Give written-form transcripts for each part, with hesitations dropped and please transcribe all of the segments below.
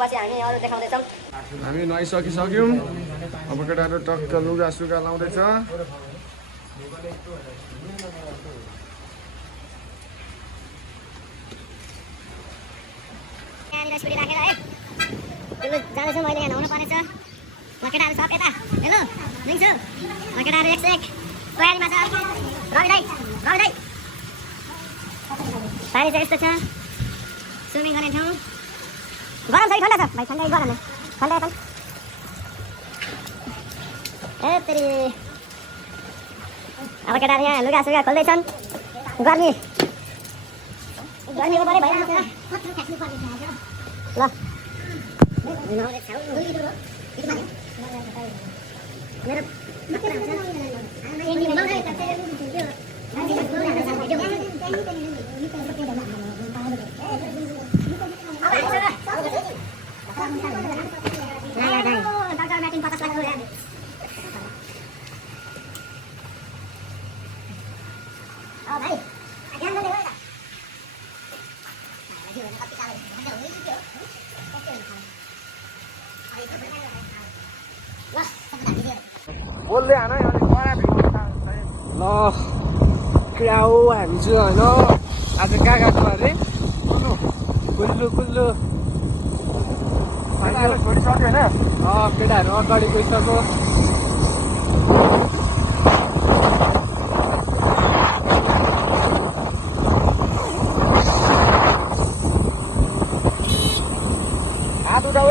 पछि हामी अरू देखाउँदैछौँ। हामी नुहाइसकिसक्यौँ। अब केटाहरू टक्क लुगा सुगा लाउँदैछ। यहाँनिर स्कुटी राखेर है जाँदैछौँ। मैले यहाँ नुहाउनु पर्नेछ। ल केटाहरू सब यता हेलो लिन्छु। केटाहरू एक तयारीमा छ। रवि दाइ पानी चाहिँ यस्तो छ। स्विमिङ गर्ने ठाउँ गरम छ कि ठन्डा छ भाइ? ठन्डै गरम ठन्डा यता ए तेरि। अब केटाहरू यहाँ लुगा सुगा खोल्दैछन्। गर्मीको परे भइरहेको छ। बोल्दै हान ल क्राउ हामी चाहिँ होइन आज कहाँ गएको अरे कुल्लु केटाहरू छोडिसक्यो होइन। केटाहरू अगाडि गइसक्यो। हात उठाउ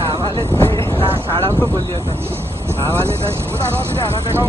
हावाले छाडा पो बोलियो त। हावाले त उता रविले हाना देखाऊ।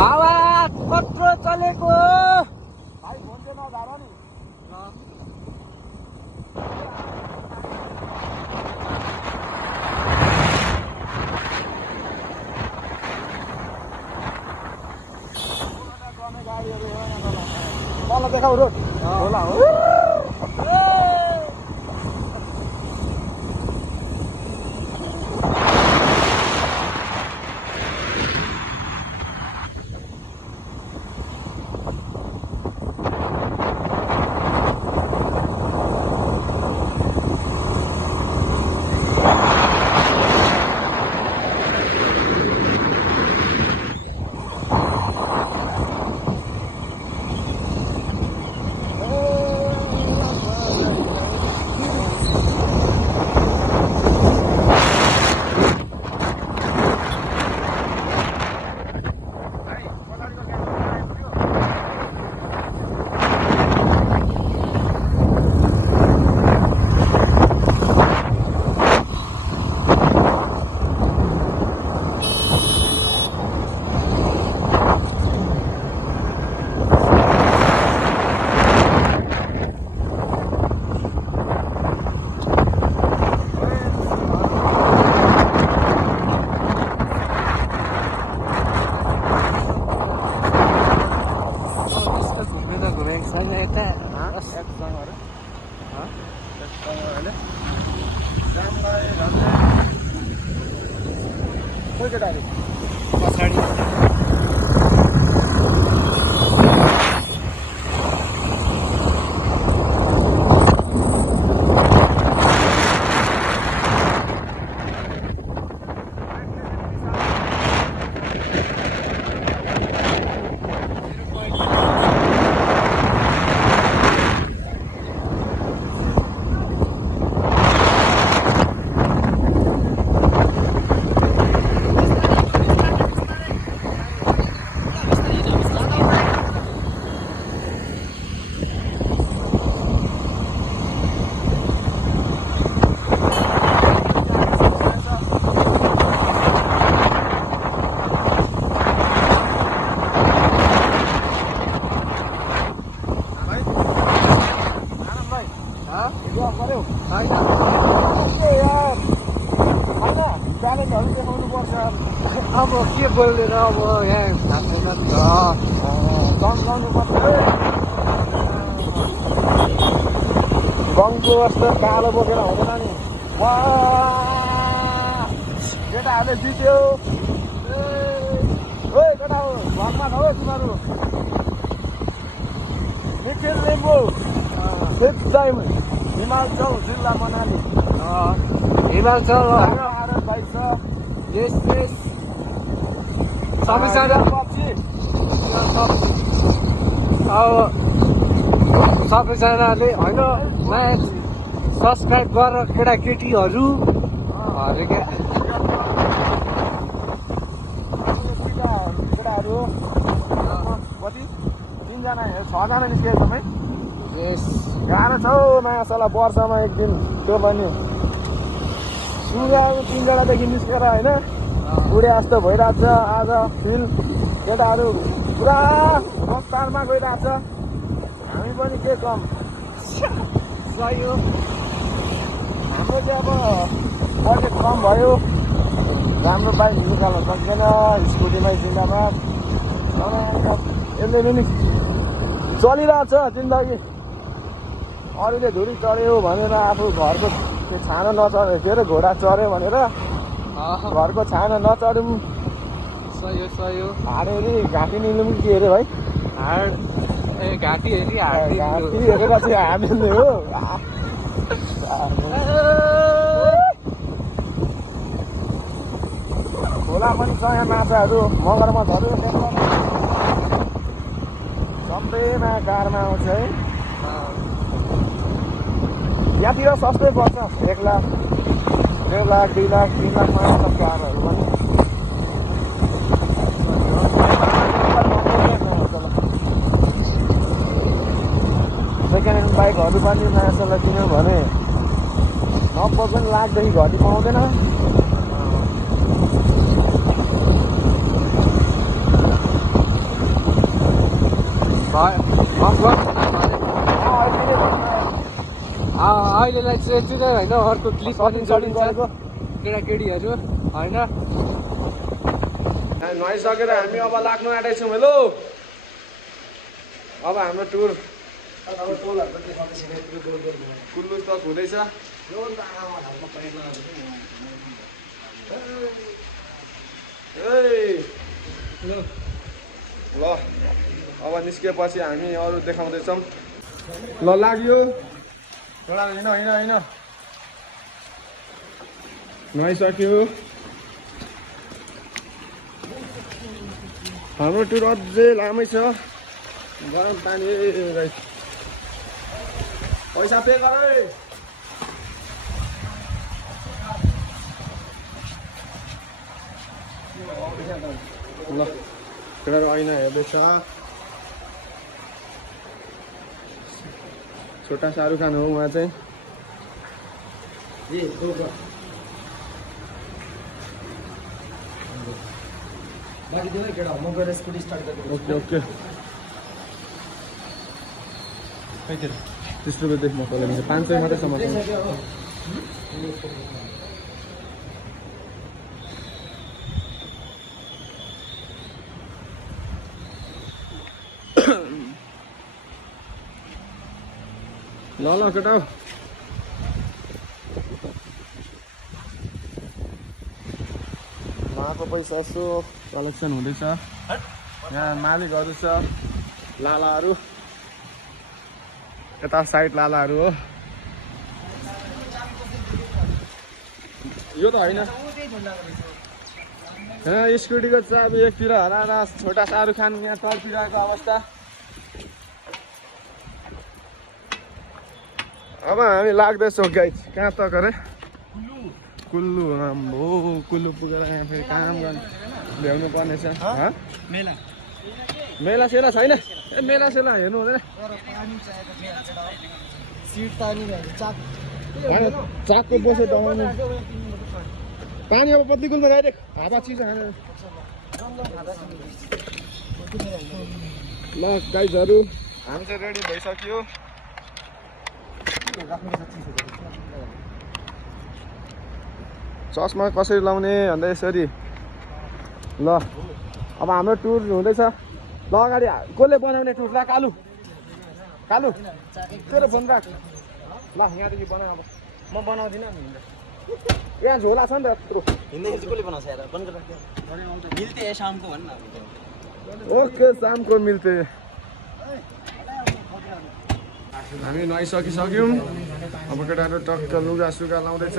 हावा कत्रो चलेको भाइ फोन चाहिँ नझार नि। तल देखाउ रोड होला हो। होइन ट्यालेन्टहरू देखाउनुपर्छ। अब के बोल्ने र अब यहाँ थाप्दैन नि त तन्काउनुपर्छ। गङको जस्तो कालो बोकेर हुँदैन नि। वा केटाहरूले जित्यो। ओ केटा हो घरमा छ हो तिमीहरू। निखिल लिम्बू फिफ्थ टाइम हिमाचल जिल्ला मनाली हिमाचल आएर बाइक छ। यस यस सबैजना पछि अब सबैजनाले होइन म्याच सब्सक्राइब गर केटाकेटीहरू अरे क्या केटाहरू कति 3 जना 6 जना निस्केको एकदमै यस गाह्रो छ हौ मायाशाला वर्षमा एक दिन त्यो पनि सुरुवात 3 जनादेखि निस्केर होइन बुढे जस्तो भइरहेको छ आज फिल केटाहरू पुरा रफ्तारमा गइरहेको छ हामी पनि के कम सही हो हाम्रो चाहिँ अब बजेट कम भयो राम्रो बाइक निकाल्न सक्दैन स्कुटीमै जिन्दाबाद यसले पनि चलिरहेछ जिन्दगी अरूले धुरी चढ्यो भनेर आफू घरको त्यो छानो नचढ्यो के अरे घोडा चढ्यो भनेर घरको छानो नचढौँ सही हो हाडेरी घाँटी निल्नु पनि के अरे भाइ हाड ए घाँटी हेरी घाँटी हाड हेरेर चाहिँ हाड्ने हो खोला पनि छ यहाँ माछाहरू मगरमच्छहरू सबै कारमा आउँछ है यहाँतिर सस्तै पर्छ 1 लाख 1.5 लाख 2 लाख 3 लाखमा आउँछ कारहरू पनि सेकेन्ड ह्यान्ड बाइकहरू पनि मान्छेलाई किन्यो भने 90 लाखदेखि घटी पाउँदैन अहिलेलाई चाहिँ यति नै होइन अर्को क्लिप पनि जोडिन्छ केटाकेटीहरू होइन नुहाइसकेर हामी अब लाग्नु आँटेछौँ हेलो अब हाम्रो टुर कुल्लु स्टक हुँदैछ ल अब निस्केपछि हामी अरू देखाउँदैछौँ ल लाग्यो होइन होइन होइन नुहाइसक्यो हाम्रो टुर अझै लामै छ गरम पानी पैसा पे गर ल केटाहरू ऐना हेर्दैछ छोटा शाहरुख खान हो उहाँ चाहिँ ओके ओके 30 रुपियाँदेखि म खोलेर 500 मात्रै समाज ल ल केटा उहाँको पैसा यसो कलेक्सन हुँदैछ यहाँ मालिकहरू छ लालाहरू यता साइड लालाहरू हो यो त होइन स्कुटीको चाबी एकतिर हराएर छोटा शाहरुख खान यहाँ तर्फिरहेको अवस्था अब हामी लाग्दैछौँ गाइज कहाँ तक अरे कुल्लु हो कुल्लु पुगेर यहाँ फेरि काम गर्नु भ्याउनु पर्ने छ मेला सेला छैन ए मेला सेला हेर्नु हुँदैन चाकको बसे दमाउनु पानी अब पत्तीकुलमा डाइरेक्ट हावा चिसो खानु ल गाइजहरू हामी चाहिँ रेडी भइसक्यो चस्मा कसरी लाउने भन्दा यसरी ल अब हाम्रो टुर हुँदैछ ल अगाडि कसले बनाउने टुर ल कालु कालु तेरो फोन राख ल यहाँदेखि बनाऊ अब म बनाउँदिनँ नि यहाँ झोला छ नि त यत्रो हिँड्दाखेरि चाहिँ कसले बनाउँछ यार बन्द गरेर मिल्थे शामको भन् न ओके शामको मिल्थे हामी नुहाइसकिसक्यौँ अब केटाहरू टक्क लुगा सुगा लाउँदैछ